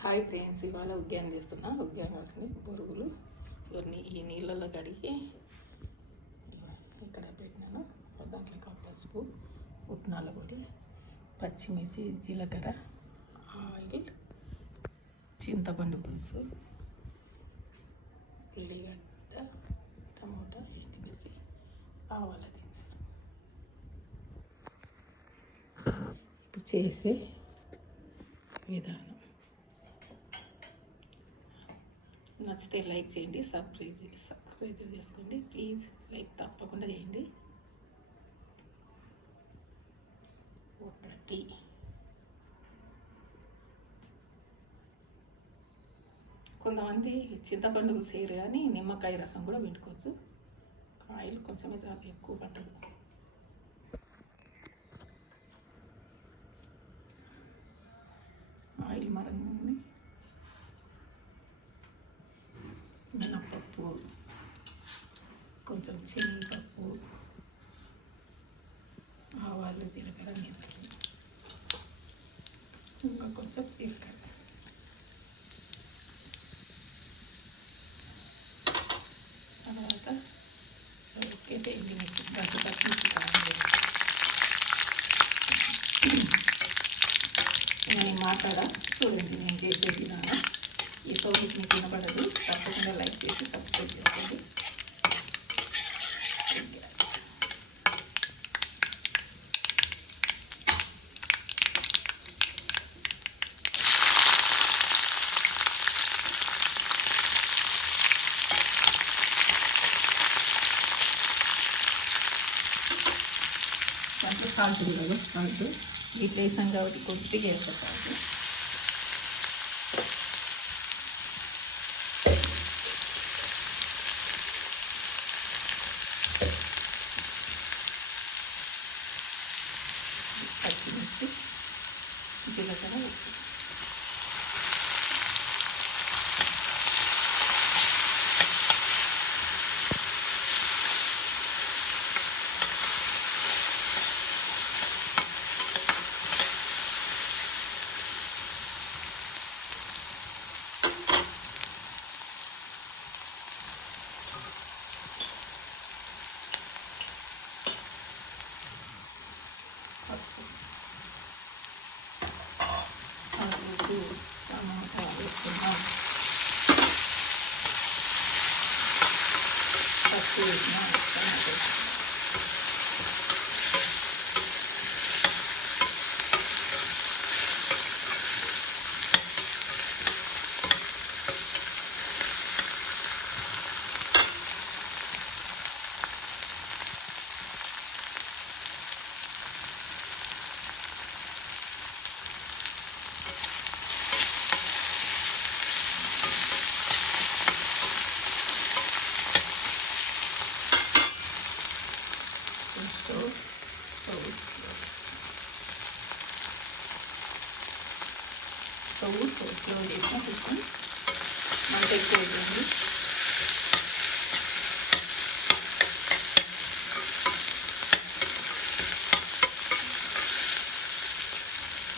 Hi friends, ఇవాళ ఉగ్గాని చేస్తున్నా. ఉగ్గాని కావాల్సిన బొరుగులు ఇవన్నీ ఈ నీళ్ళల్లో కడిగి ఇక్కడ పెట్టినాను. దాంట్లో పసుపు, పుట్నాల పొడి, పచ్చిమిర్చి, జీలకర్ర, ఆయిల్, చింతపండు పులుసు, ఉల్లిగడ్డ, టమోటా, ఎండుమిర్చి, ఆవాల దినుసులు. ఇప్పుడు చేసే విధానం నచ్చితే లైక్ చేయండి, సబ్స్క్రైబ్ చేసుకోండి. ప్లీజ్ లైక్ తప్పకుండా చేయండి. ఒకటి కొంతమంది చింతపండు చేయరు కానీ నిమ్మకాయ రసం కూడా పెట్టుకోవచ్చు. ఆయిల్ కొంచెమే చాలా ఎక్కువ పట్టదు. ఆయిల్ మరండి. మినప్పప్పు, కొంచెం శనగపప్పు, ఆవాలు, జీలకర్ర, మెంతులు, ఇంకా కొంచెం జీలకర్ర. తర్వాత ఉడికైతే ఎండుమిర్చి, పచ్చిమిర్చి కావాలి. నేను మాట్లాడా చూడండి, నేను చేసే విధానం. ఈ సౌండ్ మీకు వినపడదు. తప్పకుండా లైక్ చేసి సబ్స్క్రైబ్ చేసుకోండి. దాంట్లో సాల్ట్ కూడా సాల్ట్ ఇట్లా వేసాం కాబట్టి కొద్దిగా వేస్తాం సాల్ట్. పచ్చిమిర్చి, జీలకర్ర, ఉప్పు. టమాటా వేసుకున్నాం. పచ్చి వేసిన టమాటా స్లో చేసిన కొంచెం మంట ఎక్కువ అవుతుంది.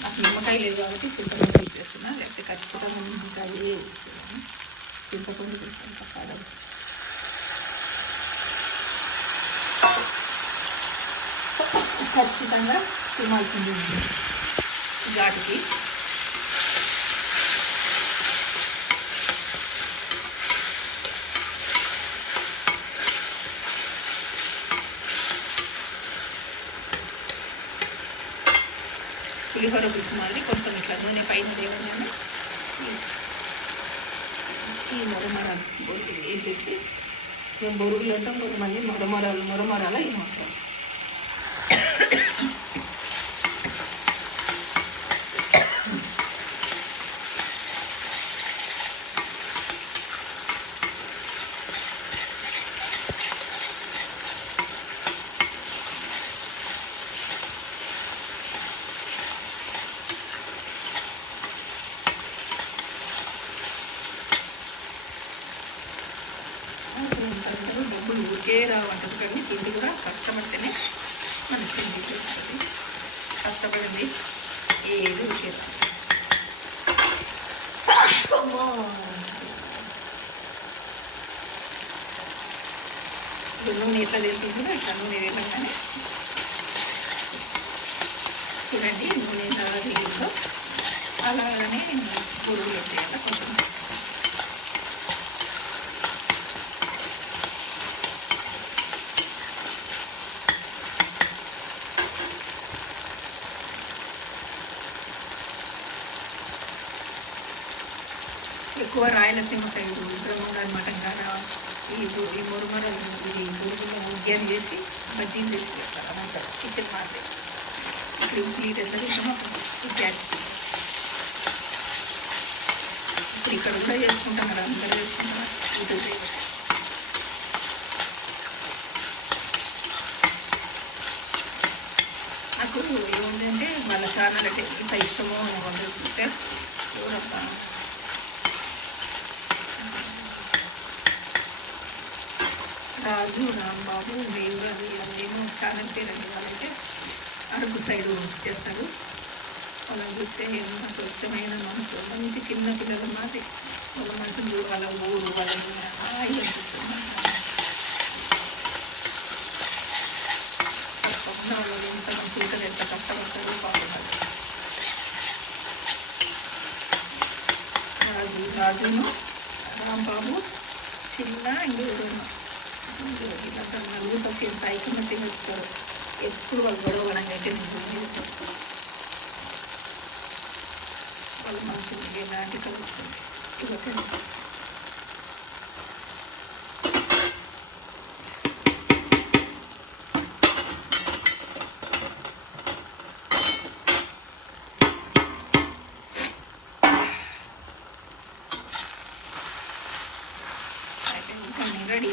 నాకు నిమ్మకాయ లేదు కాబట్టి చింతపండు తీసేస్తున్నా, లేకపోతే ఖచ్చితంగా నిమ్మకాయ వేసేస్తున్నాను. చింతపండు తీసుకుంటా కాడం ఖచ్చితంగా తినాల్సింది ఘాటుకి. పులిహోర పులుసు కొంచెం ఇట్లా నూనె పైన లేవగానే ఈ మొరమరాలు బొరుగులు వేసేసి, మేము బొరుగులు అంటాం, కొంతమంది మొరమరాల ఈ మొత్తం డబ్బులు ఊరికే రావంటారు కానీ తిండి కూడా కష్టపడితేనే మనకి తిండి వస్తుంది. కష్టపడింది ఏది ఊరికే రాదు. నూనె ఎట్లా తెలుస్తుందో ఇట్లా నూనె వేయగానే చూడండి నూనె ఎలా వేస్తుందో అలాగనే పురుగులు వచ్చేయాల కొంచెం. ఎక్కువ రాయలసీమ సైడు బ్రహ్మగారి మటన్ కాడ ఈ మురుమరలు ఈ పురుగులు ఉద్యాన్ని చేసి బజ్జీలు చేసి చేస్తారు అనంతా చికెన్ మార్కెట్. ఇప్పుడు ప్లీట్ ఎంత తింటామో ఉద్యాన్ని ఇప్పుడు ఇక్కడ కూడా చేసుకుంటాం కదా, అందరూ చేసుకుంటారు. ఇది నాకు ఏముందంటే వాళ్ళ ఛానల్ అంటే ఇంత ఇష్టమో వాళ్ళు చూస్తే చూడబ్బా. రాజు రాంబాబు దేవుడు ఏమో ఛానల్ పేరండి. వాళ్ళైతే అరకు సైడు చేస్తారు. వాళ్ళని చూస్తే ఎంత స్వచ్ఛమైన మనసు, మంచి చిన్న పిల్లల మాది వాళ్ళ మనసులు వాళ్ళ ఊరు వాళ్ళ హాయి అనిపిస్తుంది. తప్పకుండా వాళ్ళు ఎంత మంచి ఉంటుంది, ఎంత కష్టపడతారు బాగుంటారు. రాజును రాంబాబు చిన్న ఇంకొక వీళ్ళంతా నలుగురు పచ్చి ఎంత ఐకమత్యంగా ఇస్తారు. ఎప్పుడు వాళ్ళు గొడవడం అయితే వాళ్ళ మనసు ఎలాంటి కలుస్తుంది. ఇవ్వకండి రెడీ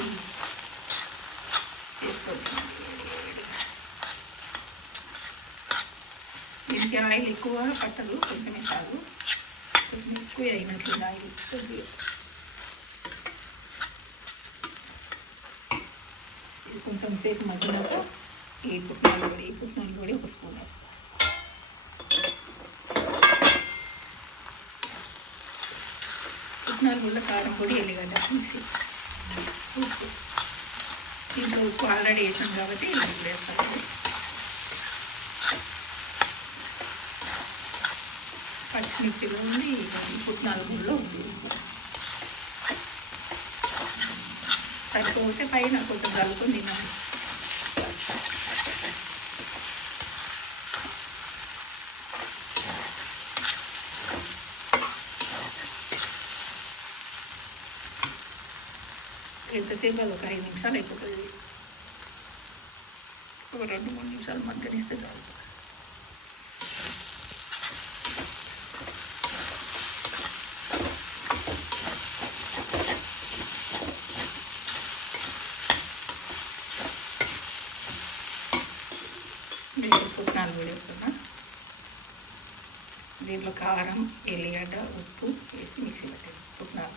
దీనికి ఆయిల్ ఎక్కువ పట్టదు, కొంచెమే కాదు, కొంచెం ఎక్కువ అయినట్లు ఆయిల్. ఇది కొంచెం సేపు మగ్గినాక ఈ పుట్నాలు పొడి ఒక స్పూన్ వేస్తాం. పుట్నాలు కూడా కారం పొడి, ఎల్లిగడ్డ మిక్సీ, ఉప్పు. దీంట్లో ఉప్పు ఆల్రెడీ వేసాం కాబట్టి ఇలా వేస్తాం. పచ్చిమిర్చిలో ఉంది, పుట్నాల గుళ్ళో ఉంది. సరిపోతే పైన కొంచెం కలుపుకొని తినాలి. ఎంతసేపు అది ఒక 5 నిమిషాలు అయిపోతుంది. ఒక 2-3 నిమిషాలు మగ్గనిస్తే చాలు. పుట్నాలు కూడా వేస్తున్నా. దీంట్లో కారం, ఎల్లిగడ్డ, ఉప్పు వేసి మిక్సీ పెట్టాలి. పుట్నాలు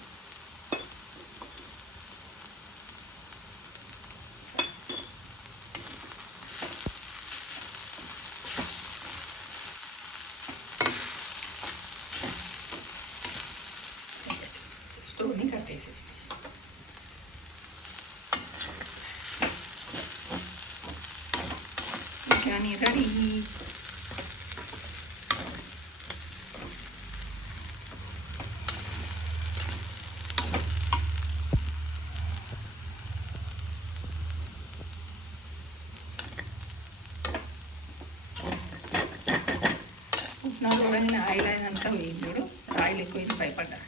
స్టవ్ని కట్టేసి కానీ రెడీ. పుట్నాలు కూడా నేను ఆయిల్ అయినంత వేయడు, ఆయిల్ ఎక్కువ భయపడ్డా.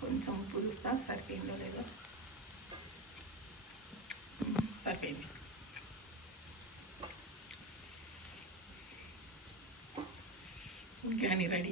కొంచెం ఉప్పు చూస్తా సరిపోయిందో లేదో. సరిపోయింది. బిర్యానీ రెడీ.